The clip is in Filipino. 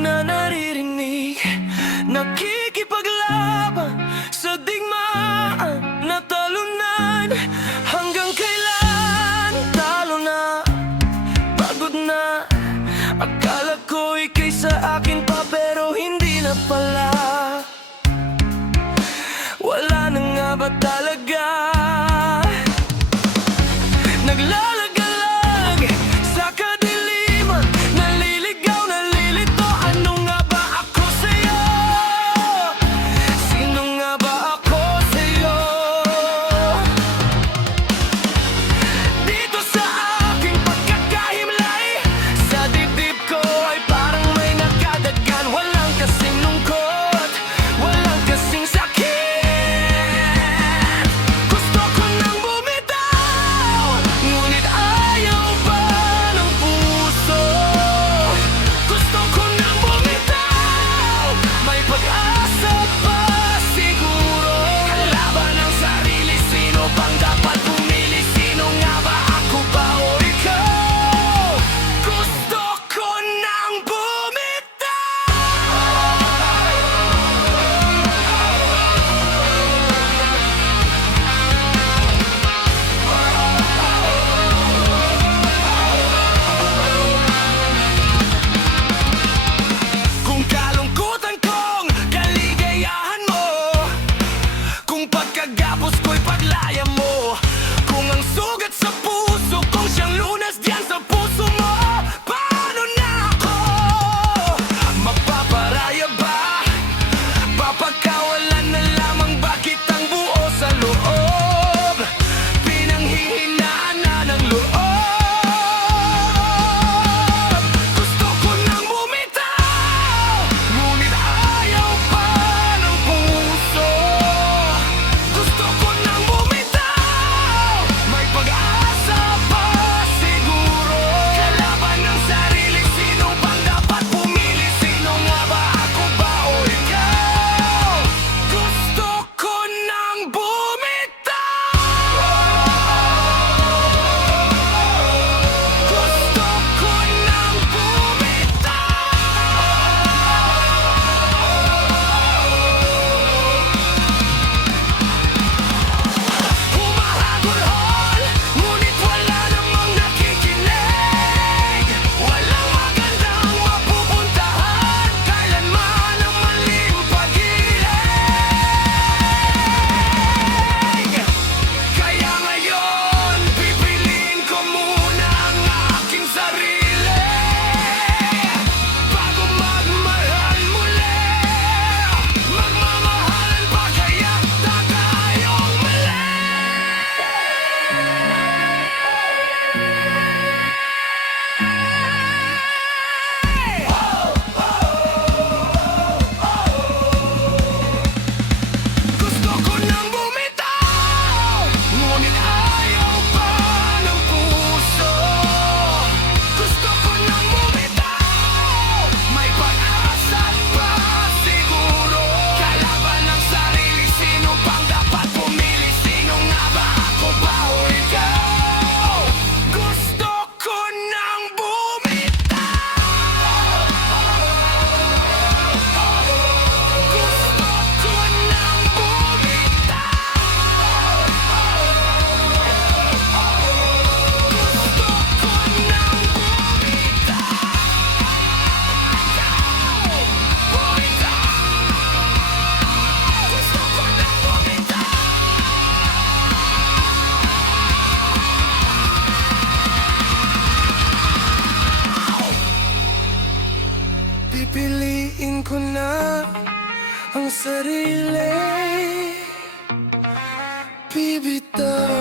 na naririnig. Nakikipaglaban sa digmaan na talunan. Hanggang kailan talo na, pagod na. Akala ko ika'y sa akin pa, pero hindi na pala. Wala na nga ba talaga? Naglalagalag sa kadiliman, naliligaw, nalilito. Ano nga ba ako sa'yo? Sino nga ba ako sa'yo? Dito sa aking pagkakahimlay, sa dibdib ko ay parang may nakadagan. Walang kasing lungkot, walang kasing sakit. Gusto ko nang bumitaw, ngunit ayaw pa ng puso. Gusto ko nang bumitaw, may pag-asa pa siguro. Kalaban ng sarili, sino bang dapat pumili? Sino nga ba, ako ba o ikaw? Gusto ko nang bumitaw. Kung kalungkutan kong kaligayahan mo, kung pagkagapos ko'y paglaya mo, kung ang sugat sa puso kong siyang lunas diyan sa puso mo, paano na ako mapaparaya ba? Papagkawalan na lamang ba kitang buo sa loob? Pinanghihinaan na ng loob. Gusto ko nang bumitaw, ngunit ayaw pa ng puso. Gusto ko nang bumitaw, may pag-asa pa siguro. Kalaban ng sarili, sino bang dapat pumili? Sino nga ba, ako ba o ikaw? Gusto ko nang bumitaw. Gusto ko nang bumitaw. Humahagulhol, ngunit wala namang nakikinig. Walang magandang mapupuntahan, kailanman ang maling pag-ibig. Kaya ngayon, pipiliin ko muna ang aking sarili, bago magmahal muli. Magmamahalan pa kaya tayong muli. Gusto ko nang bumitaw, ngunit ayaw pa ng puso. Gusto ko nang bumitaw, may pag-asa pa siguro. Kalaban ng sarili, sino bang dapat pumili? Sino nga ba, ako ba o ikaw? Gusto ko nang bumitaw. Gusto ko nang bumitaw. Gusto ko nang bumitaw. Gusto ko nang bumitaw. Pipiliin ko na ang sarili, bibitaw.